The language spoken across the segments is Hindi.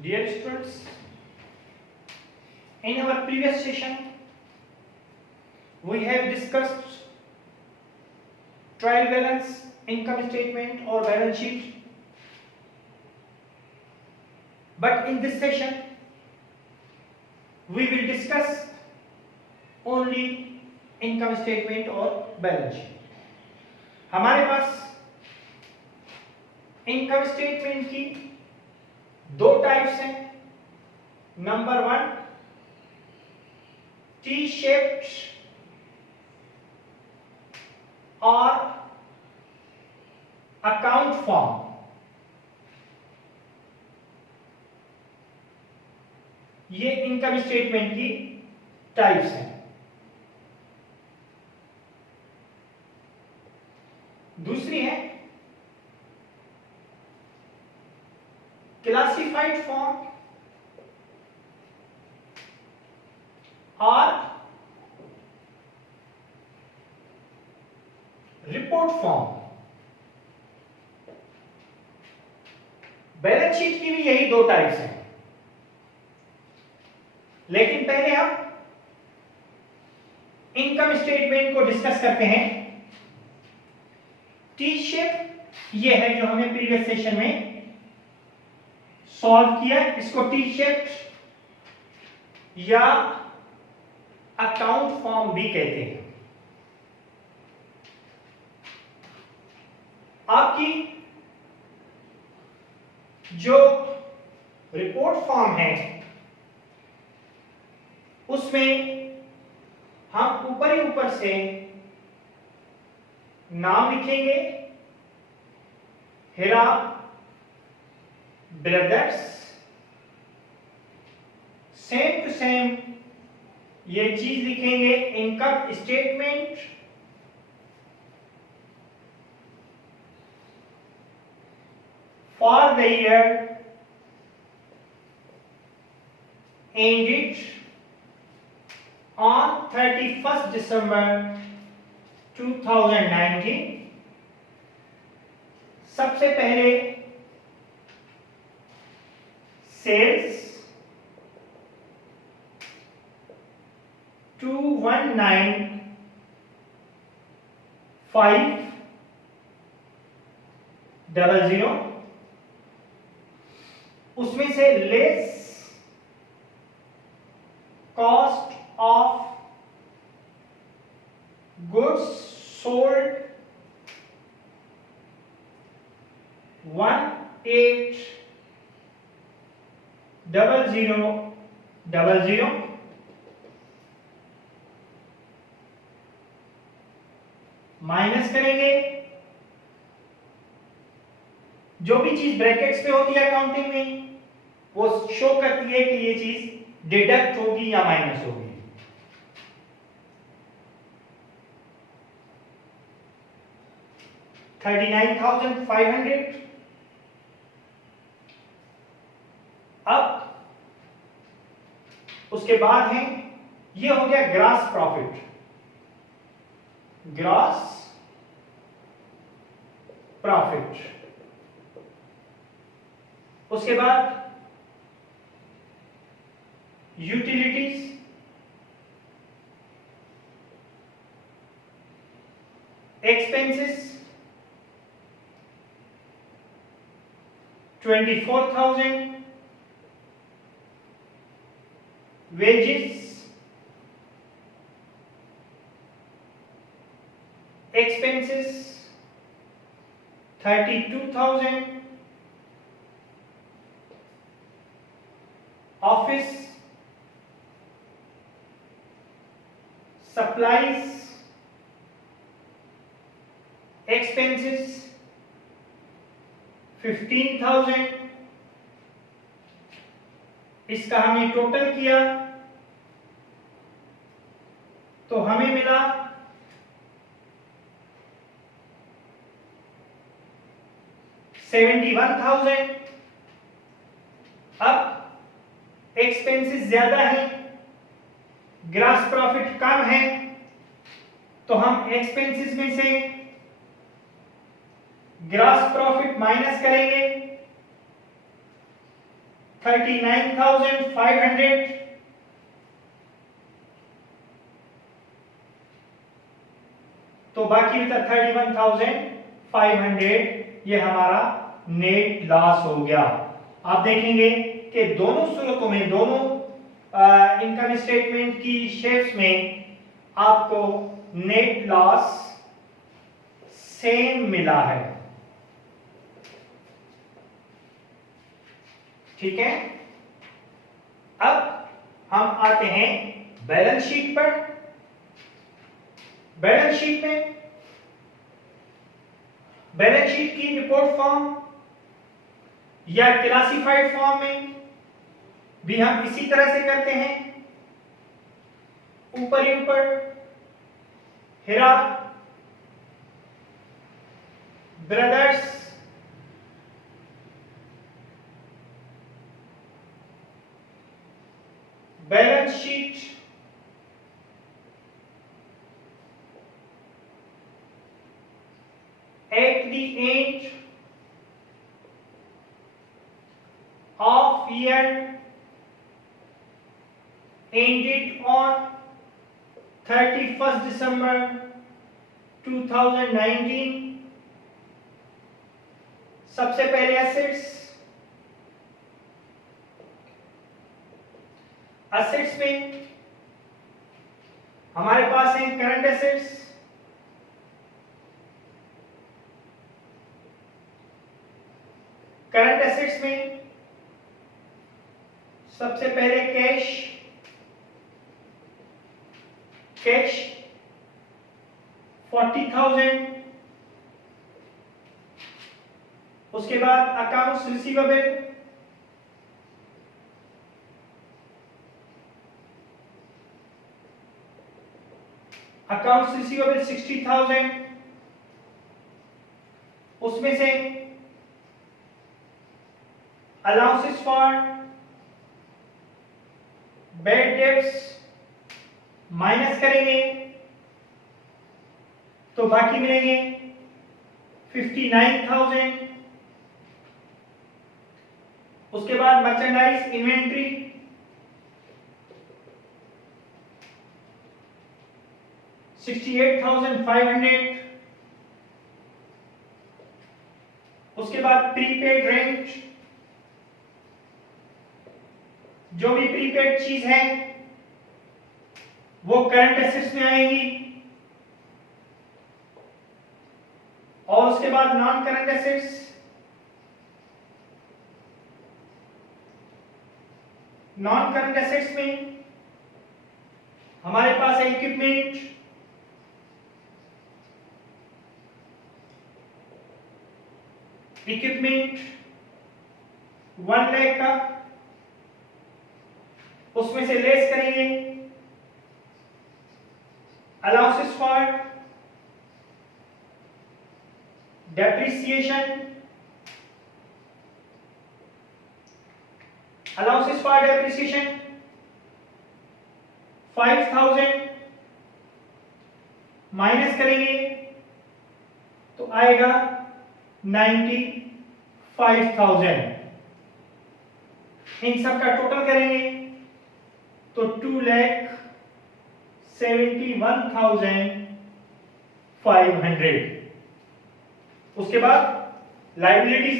Dear students, in our previous session, we have discussed trial balance, income statement or balance sheet. But in this session, we will discuss only income statement और balance sheet. हमारे पास इनकम स्टेटमेंट की दो टाइप्स हैं. नंबर वन, टी शेप्ड और अकाउंट फॉर्म. ये इनकम स्टेटमेंट की टाइप्स हैं. दूसरी है क्लासिफाइड फॉर्म और रिपोर्ट फॉर्म. बैलेंस शीट की भी यही दो टाइप्स हैं. लेकिन पहले हम इनकम स्टेटमेंट को डिस्कस करते हैं. टी शेप ये है जो हमने प्रीवियस सेशन में सॉल्व किया. इसको टी शेप या अकाउंट फॉर्म भी कहते हैं. आपकी जो रिपोर्ट फॉर्म है उसमें हम ऊपर से नाम लिखेंगे. Hera brothers. Same to same ये चीज लिखेंगे. Income statement for the year ended on 31st December 2019. सबसे पहले सेल्स 219,500. उसमें से less cost of goods sold 18,000 minus करेंगे. जो भी चीज ब्रैकेट्स पे होती है अकाउंटिंग में वो शो करती है कि ये चीज डिडक्ट होगी या माइनस होगी. $39,500. अब उसके बाद है ये हो गया ग्रॉस प्रॉफिट. Gross profit. उसके बाद utilities, expenses 24,000. wages, expenses 32,000. office supplies expenses 15,000. इसका हमने टोटल किया तो हमें मिला 71,000. अब एक्सपेंसेस ज्यादा है, ग्रॉस प्रॉफिट कम है, तो हम एक्सपेंसेस में से ग्रॉस प्रॉफिट माइनस करेंगे 39,500, तो बाकी बचा 31,500, ये हमारा नेट लॉस हो गया। आप देखेंगे कि दोनों सूरतों में, दोनों इनकम स्टेटमेंट की शेप्स में आपको नेट लॉस सेम मिला है। ठीक है, अब हम आते हैं बैलेंस शीट पर। बैलेंस शीट में, बैलेंस शीट की रिपोर्ट फॉर्म या क्लासिफाइड फॉर्म में भी हम इसी तरह से करते हैं। ऊपर ही ऊपर Hira brothers balance sheet at the end of year ended on 31st December 2019। सबसे पहले एसेट्स, एसेट्स में हमारे पास है करंट एसेट्स, करंट एसेट्स में सबसे पहले कैश, कैश 40,000, उसके बाद अकाउंट्स रिसीवेबल, अकाउंट्स रिसीवेबल 60,000, उसमें से allowances for bad debts minus करेंगे तो बाकी मिलेंगे 59,000। उसके बाद मर्चेंडाइज इन्वेंट्री 68,500। उसके बाद प्रीपेड रेंट, जो भी प्रीपेड चीज है वो करंट एसेट्स में आएगी। और उसके बाद non current assets, non current assets में हमारे पास है इक्विपमेंट, इक्विपमेंट 1 लाख का, उसमें से लेस करेंगे allowances for depreciation, allowances for depreciation 5,000 minus करेंगे तो आएगा 95,000। इन सब का टोटल करेंगे तो 2,71,500। उसके बाद लायबिलिटीज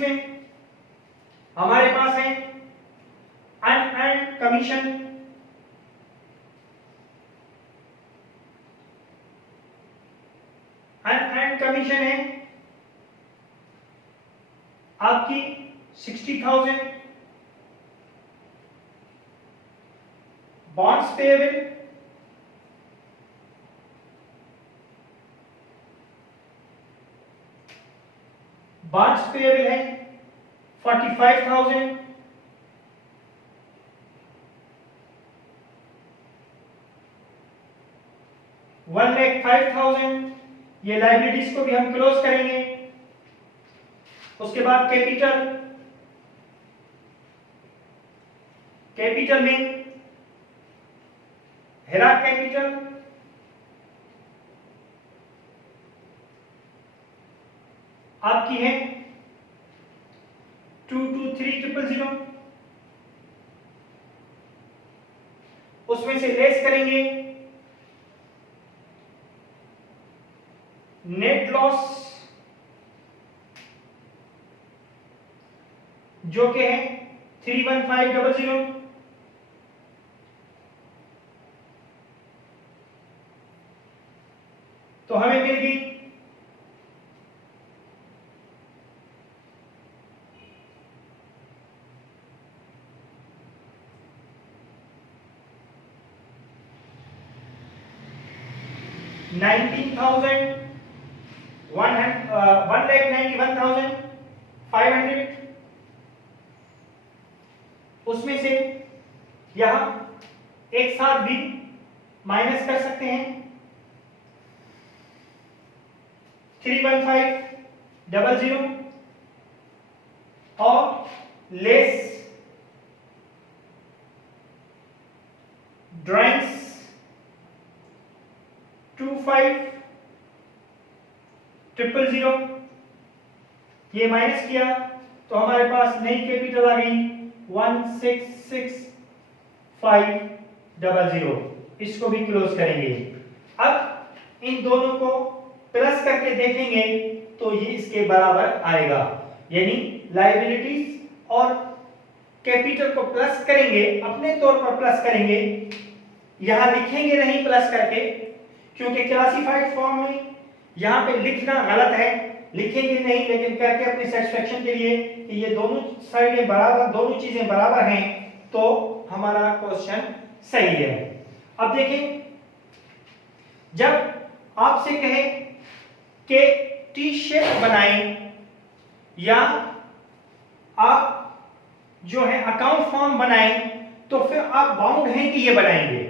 में हमारे पास है अनअर्न्ड कमीशन, अनअर्न्ड कमीशन है आपकी 60,000। बॉन्ड्स पेएबल है 45,000। $1,05,000, ये लायबिलिटीज को भी हम क्लोज करेंगे। उसके बाद कैपिटल में हीरा कैपिटल आपकी है 223000, उसमें से लेस करेंगे नेट लॉस जो कि है 31500, तो हमें मिल गई 1,91,500। उसमें से यहां एक साथ भी माइनस कर सकते हैं 31500 और लेस ड्राइंग्स 25,000, ये माइनस किया तो हमारे पास नई कैपिटल आ गई 166500। इसको भी क्लोज करेंगे। अब इन दोनों को प्लस करके देखेंगे तो ये इसके बराबर आएगा, यानी लायबिलिटीज और कैपिटल को प्लस करेंगे, अपने तौर पर प्लस करेंगे, यहां लिखेंगे नहीं प्लस करके, क्योंकि क्लासिफाइड फॉर्म में यहां पे लिखना गलत है, लिखेंगे नहीं, लेकिन करके अपने सेटिस्फेक्शन के लिए कि ये दोनों साइडें बराबर, दोनों चीजें बराबर हैं, तो हमारा क्वेश्चन सही है। अब देखें, जब आपसे कहे कि टी शेप बनाएं या आप जो है अकाउंट फॉर्म बनाएं, तो फिर आप बाउंड हैं कि ये बनाएंगे।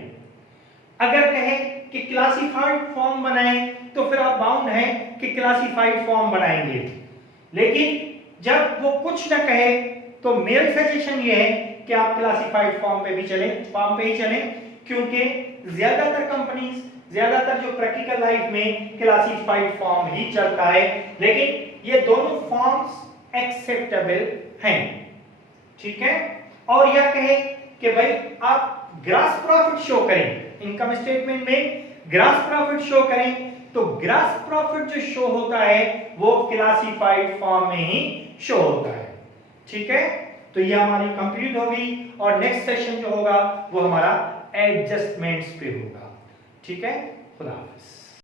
अगर कहे कि क्लासिफाइड फॉर्म बनाएं, तो फिर आप बाउंड हैं कि क्लासिफाइड फॉर्म बनाएंगे। लेकिन जब वो कुछ ना कहे तो मेरा सजेशन ये है कि आप क्लासिफाइड फॉर्म पे भी चलें, फॉर्म पे ही चलें, क्योंकि ज्यादातर कंपनीज, ज्यादातर जो प्रैक्टिकल लाइफ में क्लासिफाइड फॉर्म ही चलता है, लेकिन ये दोनों फॉर्म्स एक्सेप्टेबल हैं, ठीक है। और यह कहे कि भाई आप ग्रॉस प्रॉफिट शो करें, इनकम स्टेटमेंट में ग्रॉस प्रॉफिट शो करें, तो ग्रॉस प्रॉफिट जो शो होता है वो क्लासिफाइड फॉर्म में ही शो होता है, ठीक है। तो ये हमारी कंप्लीट होगी और नेक्स्ट सेशन जो होगा वो हमारा एडजस्टमेंट्स पे होगा, ठीक है। खुदा हाफिज।